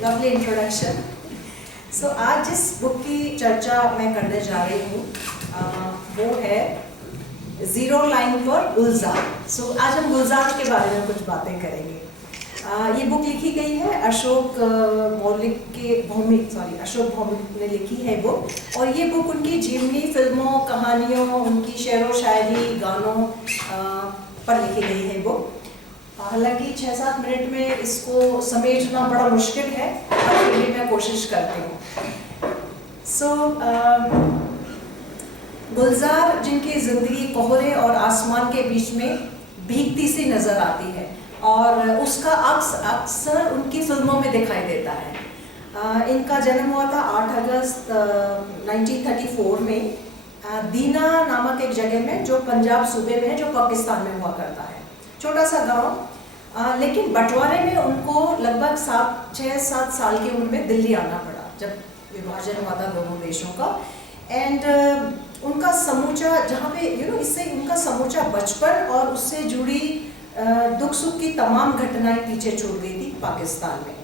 Lovely introduction. सो आज जिस book की चर्चा मैं करने जा रही हूँ वो है ज़ीरो लाइन पर गुलजार। सो आज हम गुलजार के बारे में कुछ बातें करेंगे। ये बुक लिखी गई है अशोक भौमिक ने लिखी है बुक, और ये बुक उनकी जीवनी, फिल्मों, कहानियों, उनकी शेरो शायरी, गानों पर लिखी गई है बुक। हालांकि 6-7 मिनट में इसको समेटना बड़ा मुश्किल है, फिर भी मैं कोशिश करती हूँ। गुलजार जिनकी ज़िंदगी कोहरे और आसमान के बीच में भीगती सी नज़र आती है, और उसका अक्स अक्सर उनकी फिल्मों में दिखाई देता है। इनका जन्म हुआ था 8 अगस्त 1934 में दीना नामक एक जगह में, जो पंजाब सूबे में है, जो पाकिस्तान में हुआ करता है। छोटा सा गांव, लेकिन बंटवारे में उनको लगभग 6-7 साल की उम्र में दिल्ली आना पड़ा, जब विभाजन हुआ था दोनों देशों का। एंड उनका समूचा, जहाँ पे इससे उनका समूचा बचपन और उससे जुड़ी दुख सुख की तमाम घटनाएं पीछे छूट गई थी पाकिस्तान में।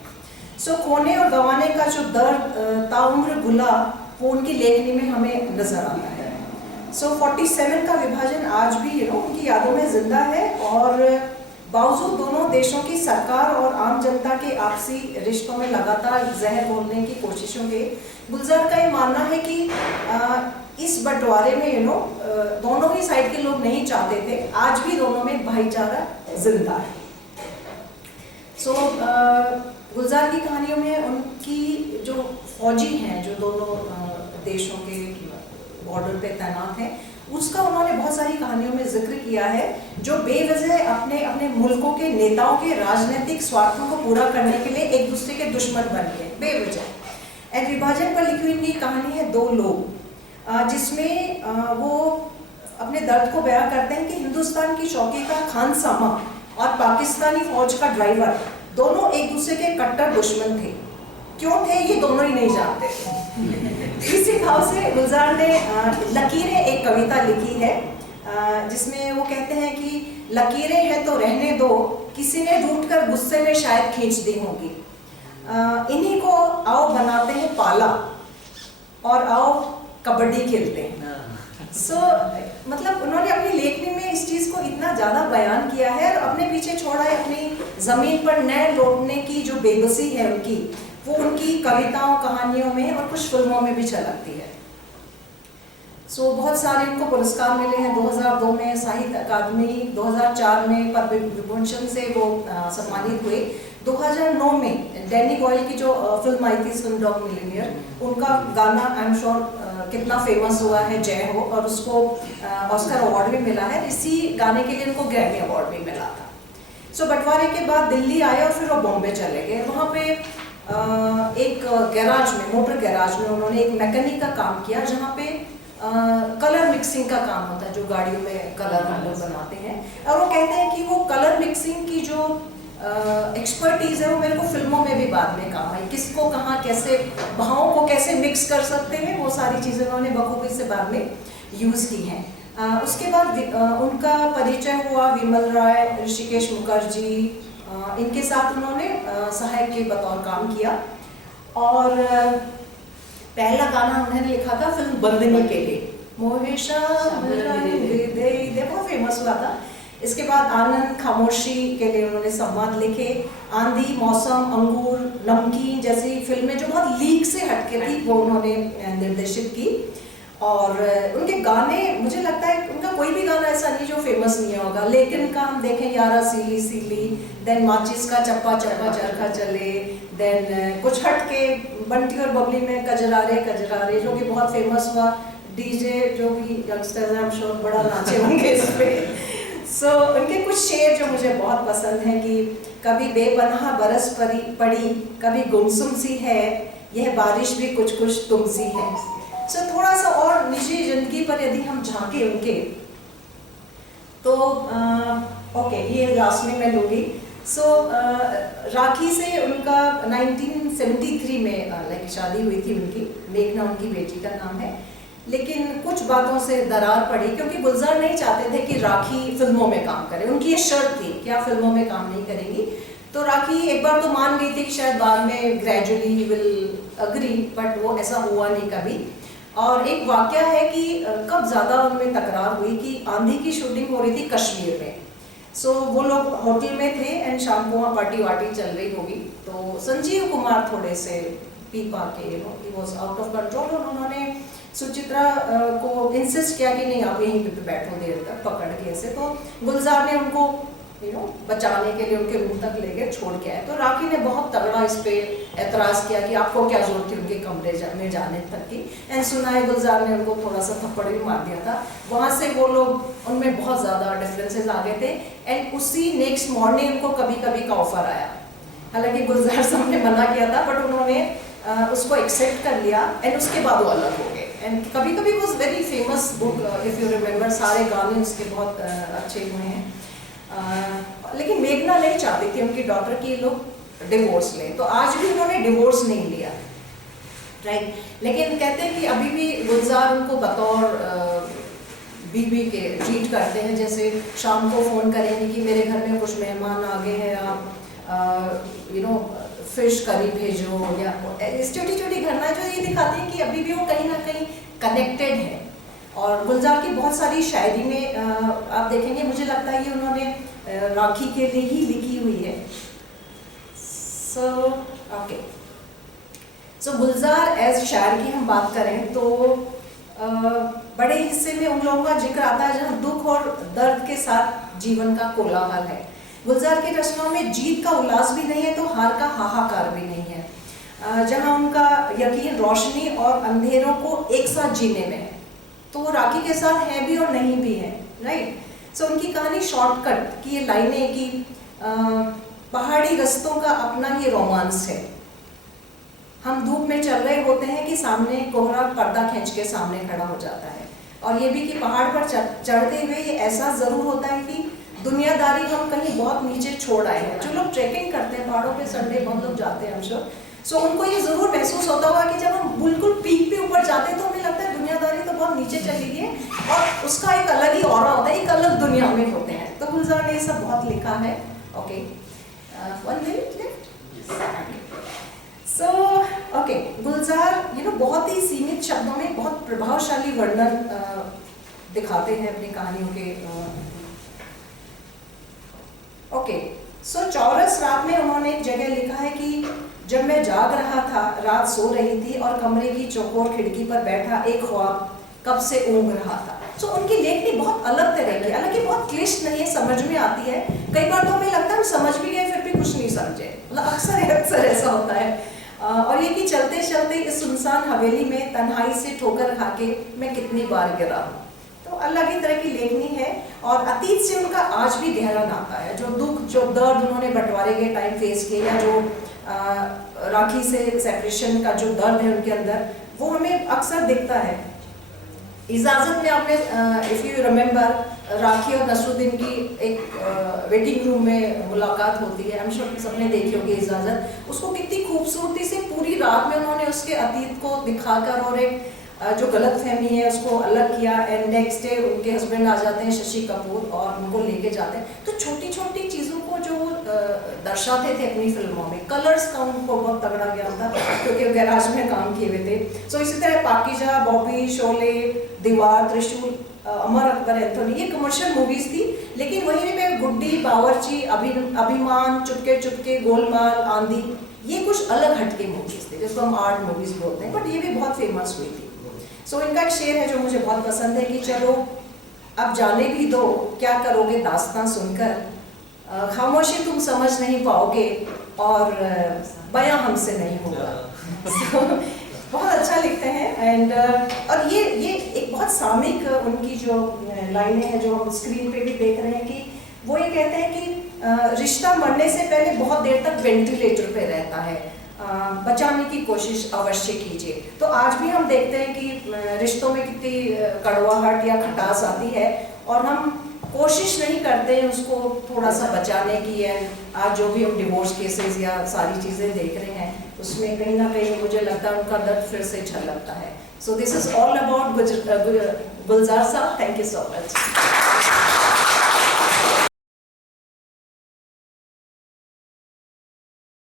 सो खोने और गंवाने का जो दर्द ताउम्र गुला, वो उनकी लेखनी में हमें नजर आता है। सो 47 का विभाजन आज भी उनकी यादों में जिंदा है, और बावजूद दोनों देशों की सरकार और आम जनता के आपसी रिश्तों में लगातार जहर घोलने की कोशिशों के, गुलजार का ये मानना है कि इस बंटवारे में दोनों ही साइड के लोग नहीं चाहते थे, आज भी दोनों में भाईचारा जिंदा है। सो गुलजार की कहानियों में उनकी जो फौजी हैं, जो दोनों देशों के बॉर्डर पे तैनात हैं, उसका उन्होंने बहुत सारी कहानियों में जिक्र किया है, जो बेवजह अपने अपने मुल्कों के नेताओं के राजनीतिक स्वार्थों को पूरा करने के लिए एक दूसरे के दुश्मन बन गए बेवजह। एंड विभाजन पर लिखी हुई इनकी कहानी है 2 लोग, जिसमें वो अपने दर्द को बयां करते हैं कि हिंदुस्तान की चौकी का खान सामा और पाकिस्तानी फौज का ड्राइवर दोनों एक दूसरे के कट्टर दुश्मन थे। क्यों थे ये दोनों ही नहीं जानते थे। इसी भाव से गुलजार ने लकीरें एक कविता लिखी है, जिसमें वो कहते हैं कि लकीरें हैं तो रहने दो, किसी ने रूठ कर गुस्से में शायद खींच दी होंगी। इन्हीं को आओ बनाते हैं पाला, और आओ कबड्डी खेलते हैं। मतलब उन्होंने अपनी लेखनी में इस चीज़ को इतना ज़्यादा बयान किया है, और अपने पीछे छोड़ा है अपनी ज़मीन पर नए लौटने की जो बेबसी है उनकी, वो उनकी कविताओं, कहानियों में और कुछ फिल्मों में भी झलकती है। बहुत सारे उनको पुरस्कार मिले हैं। 2002 में साहित्य अकादमी, 2004 में पद्म विभूषण से वो सम्मानित हुए। 2009 में डैनी बॉयल की जो फिल्म आई थी स्लमडॉग मिलियनेयर, उनका गाना आई एम श्योर कितना फेमस हुआ है, जय हो, और उसको ऑस्कर अवार्ड भी मिला है। इसी गाने के लिए उनको ग्रैमी अवार्ड भी मिला था। बंटवारे के बाद दिल्ली आए और फिर वो बॉम्बे चले गए। वहाँ पे एक गैराज में, मोटर गैराज में उन्होंने एक मैकेनिक का काम किया, जहाँ पे कलर मिक्सिंग का काम होता है, जो गाड़ियों में कलर हम लोग बनाते हैं। और वो कहते हैं कि वो कलर मिक्सिंग की जो एक्सपर्टीज है वो मेरे को फिल्मों में भी बाद में काम आई। किसको कहाँ कैसे, भावों को कैसे मिक्स कर सकते हैं, वो सारी चीज़ें उन्होंने बखूबी से बाद में यूज़ की हैं। उसके बाद उनका परिचय हुआ विमल राय, ऋषिकेश मुखर्जी, इनके साथ उन्होंने सहायक के बतौर काम किया। और पहला गाना उन्होंने लिखा था फिल्म बंदनी के लिए, मोहेशा बहुत फेमस हुआ था। इसके बाद आनंद, खामोशी के लिए उन्होंने संवाद लिखे। आंधी, मौसम, अंगूर, नमकीन जैसी फिल्में जो बहुत लीक से हटके थी, वो उन्होंने निर्देशित की। और उनके गाने, मुझे लगता है उनका कोई भी गाना ऐसा नहीं जो फेमस नहीं होगा। लेकिन का हम देखें यारा सीली सीली, देन माचिस का चप्पा चप्पा चरखा चले, देन कुछ हट के बंटी और बबली में कजरारे कजरारे, जो कि बहुत फेमस हुआ। डीजे जो भी यंगस्टर्स हैं, श्योर बड़ा नाचे होंगे इस पे। उनके कुछ शेर जो मुझे बहुत पसंद हैं कि कभी बेपनाह बरस पड़ी, कभी गुमसुम सी है, यह बारिश भी कुछ कुछ तुम सी है। थोड़ा सा और निजी जिंदगी पर यदि हम झांके उनके, तो ओके, ये लास्ट में मैं लूँगी। राखी से उनका 1973 में शादी हुई थी उनकी, मेघना उनकी बेटी का नाम है। लेकिन कुछ बातों से दरार पड़ी, क्योंकि गुलजार नहीं चाहते थे कि राखी फिल्मों में काम करे। उनकी ये शर्त थी कि आप फिल्मों में काम नहीं करेंगी। तो राखी एक बार तो मान गई थी कि शायद बाद में gradually he will agree, but वो ऐसा हुआ नहीं कभी। और एक वाकया है कि कब ज़्यादा उनमें तकरार हुई कि आंधी की शूटिंग हो रही थी कश्मीर में। सो वो लोग होटल में थे एंड शाम को वहाँ पार्टी वार्टी चल रही होगी, तो संजीव कुमार थोड़े से पी पा के he was out of control, और उन्होंने सुचित्रा को इंसिस्ट किया कि नहीं आप यहीं पे बैठो देर तक पकड़ के ऐसे। तो गुलजार ने उनको बचाने के लिए उनके रूम तक लेकर छोड़ के आए। तो राखी ने बहुत तगड़ा इस पे एतराज़ किया कि आपको क्या जरूरत थी उनके कमरे में जाने तक की। एंड सुनाए गुलजार ने उनको थोड़ा सा थप्पड़ भी मार दिया था। वहाँ से वो लोग उनमें बहुत ज़्यादा डिफरेंसेस आ गए थे एंड उसी नेक्स्ट मॉर्निंग उनको कभी कभी का ऑफर आया। हालांकि गुलजार साहब ने मना किया था, बट उन्होंने उसको एक्सेप्ट कर लिया एंड उसके बाद वो अलग हो गए। एंड कभी कभी was very famous book, if you remember, सारे गाने उसके बहुत अच्छे हुए हैं। लेकिन मेघना नहीं चाहती थी उनकी डॉटर की लोग डिवोर्स लें, तो आज भी उन्होंने डिवोर्स नहीं लिया, राइट। लेकिन कहते हैं कि अभी भी गुलजार उनको बतौर बीवी के ट्रीट करते हैं, जैसे शाम को फ़ोन करेंगे कि मेरे घर में कुछ मेहमान आ गए हैं, आप फिश करी भेजो, या छोटी छोटी घटनाएं जो ये दिखाती हैं कि अभी भी वो कहीं ना कहीं कनेक्टेड है। और गुलजार की बहुत सारी शायरी में आप देखेंगे, मुझे लगता है ये उन्होंने राखी के लिए ही लिखी हुई है। सो गुलजार एज शायर की हम बात करें तो बड़े हिस्से में उन लोगों का जिक्र आता है जहाँ दुख और दर्द के साथ जीवन का कोलाहल है। गुलजार की रचनाओं में जीत का उल्लास भी नहीं है तो हार का हाहाकार भी नहीं है। जहाँ उनका यकीन रोशनी और अंधेरों को एक साथ जीने में है, तो वो राखी के साथ है भी और नहीं भी है, राइट। सो उनकी कहानी शॉर्टकट की ये लाइनें कि पहाड़ी रास्तों का अपना ही रोमांस है। हम धूप में चल रहे होते हैं कि सामने कोहरा पर्दा खींच के सामने खड़ा हो जाता है, और ये भी कि पहाड़ पर चढ़ते हुए ये एहसास ज़रूर होता है कि दुनियादारी हम कहीं बहुत नीचे छोड़ आए हैं। जो लोग ट्रैकिंग करते हैं पहाड़ों पे, संडे बहुत लोग जाते हैं, हम श्योर। सो उनको ये ज़रूर महसूस होता होगा कि जब हम बिल्कुल पीक पे ऊपर जाते हैं तो हमें लगता है दुनियादारी तो बहुत नीचे चली गई है, और उसका एक अलग ही ऑरा होता है, एक अलग दुनिया में होते हैं। तो गुलजार ने ये सब बहुत लिखा है। Okay, 1 minute left। So okay, Gulzar बहुत ही सीमित शब्दों में बहुत प्रभावशाली वर्णन दिखाते हैं अपनी कहानियों के। ओके, सो चौरस रात में उन्होंने एक जगह लिखा है कि जब मैं जाग रहा था, रात सो रही थी और कमरे की चौकोर खिड़की पर बैठा एक ख्वाब कब से ऊँग रहा था। सो उनकी लेखनी बहुत अलग तरह की, हालांकि बहुत क्लिष्ट नहीं है, समझ में आती है। कई बार तो हमें लगता है हम समझ भी गए फिर भी कुछ नहीं समझे, मतलब अक्सर ऐसा होता है। और ये कि चलते चलते इस सुनसान हवेली में तन्हाई से ठोकर खा के मैं कितनी बार गिरा हूँ। तो अलग ही तरह की लेखनी है, और अतीत से उनका आज भी गहरा नाता है। जो दुख, जो दर्द उन्होंने बंटवारे के टाइम फेस किए, या जो राखी से सेपरेशन का जो दर्द है उनके अंदर, वो हमें अक्सर दिखता है। इजाज़त में आपने इफ़ यू रिमेंबर, राखी और नसरुद्दीन की एक वेटिंग रूम में मुलाकात होती है, हम सबने देखी होगी इजाज़त। उसको कितनी खूबसूरती से पूरी रात में उन्होंने उसके अतीत को दिखाकर और एक जो गलत फहमी है उसको अलग किया। एंड नेक्स्ट डे उनके हस्बैंड आ जाते हैं शशि कपूर और उनको लेके जाते हैं। तो छोटी छोटी चीज़ों को जो वो दर्शाते थे अपनी फिल्मों में, कलर्स का उनको बहुत तगड़ा ज्ञान था क्योंकि गैराज में काम किए हुए थे। सो इसी तरह पाकीजा, बॉबी, शोले, दीवार, त्रिशूल, अमर अकबर एंथोनी, ये कमर्शियल मूवीज़ थी। लेकिन वहीं पे गुड्डी, बावर्ची, अभिमान, चुपके चुपके, गोलमाल, आंधी, ये कुछ अलग हटके मूवीज़ थे जिसको हम आर्ट मूवीज़ बोलते हैं, बट ये भी बहुत फेमस हुई थी। सो इनका एक शेर है जो मुझे बहुत पसंद है कि चलो अब जाने भी दो, क्या करोगे दास्तां सुनकर, खामोशी तुम समझ नहीं पाओगे और बयां हमसे नहीं होगा। बहुत अच्छा लिखते हैं। एंड और ये एक बहुत सामयिक उनकी जो लाइनें हैं जो हम स्क्रीन पे भी देख रहे हैं कि वो ये कहते हैं कि रिश्ता मरने से पहले बहुत देर तक वेंटिलेटर पे रहता है, बचाने की कोशिश अवश्य कीजिए। तो आज भी हम देखते हैं कि रिश्तों में कितनी कड़वाहट या खटास आती है और हम कोशिश नहीं करते हैं उसको थोड़ा सा बचाने की है। आज जो भी हम डिवोर्स केसेस या सारी चीज़ें देख रहे हैं उसमें कहीं ना कहीं मुझे लगता है उनका दर्द फिर से झलकता है। So this is all about Gulzar Sahab. Thank you so much.